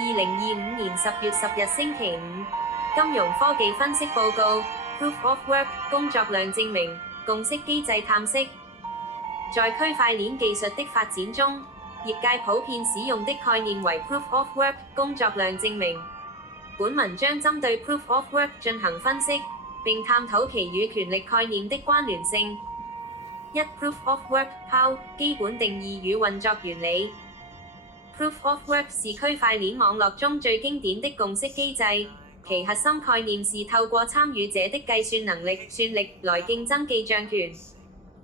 2025年10月10日星期五，金融科技分析報告 Proof of Work 工作量證明共識機制探析。在區塊鏈技術的發展中，業界普遍使用的概念為 Proof of Work 工作量證明。本文章針對 Proof of Work 進行分析，並探討其與權力概念的關聯性。1. Proof of Work PoW 基本定義與運作原理。Proof of Work 是區塊鏈網絡中最經典的共識機制，其核心概念是透過參與者的計算能力、算力來競爭記帳權。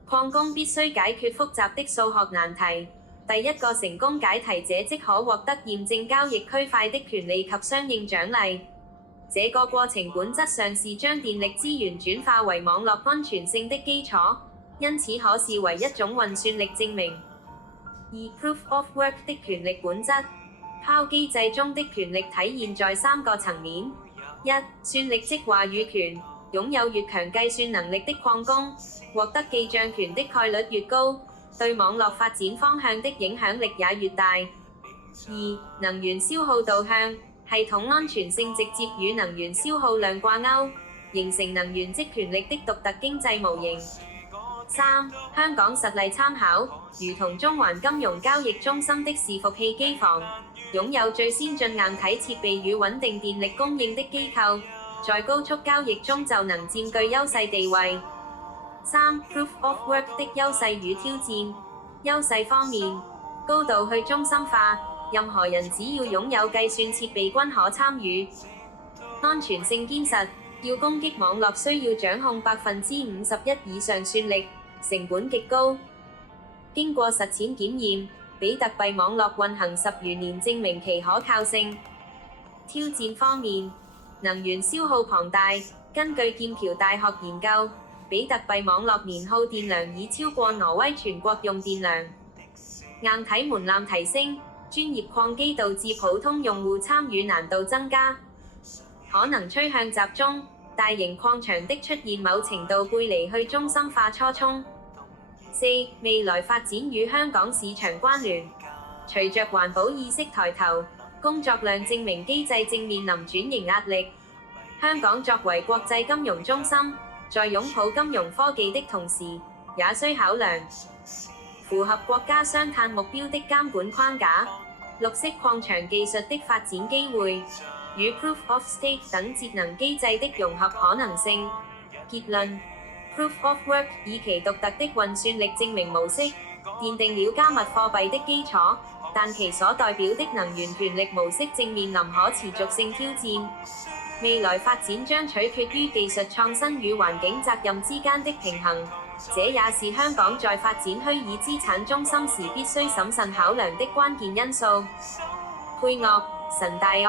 礦工必須解決複雜的數學難題，第一個成功解題者即可獲得驗證交易區塊的權利及相應獎勵。這個過程本質上是將電力資源轉化為網絡安全性的基礎，因此可視為一種運算力證明。2. Proof of Work 的權力本質。PoW 機制中的權力體現在3個層面： 1. 算力即話語權，擁有越強計算能力的礦工，獲得記帳權的概率越高，對網絡發展方向的影響力也越大。 2. 能源消耗導向，系統安全性直接與能源消耗量掛鈎，形成能源即權力的獨特經濟模型。 3. 香港實例參考，如同中環金融交易中心的伺服器機房，擁有最先進硬體設備與穩定電力供應的機構，在高速交易中就能佔據優勢地位。3. Proof of Work 的優勢與挑戰。優勢方面，高度去中心化，任何人只要擁有計算設備均可參與。安全性堅實，要攻擊網絡需要掌控51%以上算力，成本極高。經過實踐檢驗，比特幣網絡運行10餘年證明其可靠性。挑戰方面，能源消耗龐大，根據劍橋大學研究，比特幣網絡年耗電量已超過挪威全國用電量。硬體門檻提升，專業礦機導致普通用戶參與難度增加，可能趨向集中。大型礦場的出現某程度背離去中心化初衷。4. 未來發展與香港市場關聯。隨着環保意識抬頭，工作量證明機制正面臨轉型壓力。香港作為國際金融中心，在擁抱金融科技的同時，也需考量符合國家雙碳目標的監管框架、綠色礦場技術的發展機會，與 Proof of Stake 等節能機制的融合可能性。結論 ：Proof of Work 以其獨特的運算力證明模式，奠定了加密貨幣的基礎，但其所代表的能源權力模式正面臨可持續性挑戰。未來發展將取決於技術創新與環境責任之間的平衡，這也是香港在發展虛擬資產中心時必須審慎考量的關鍵因素。配樂：神大愛。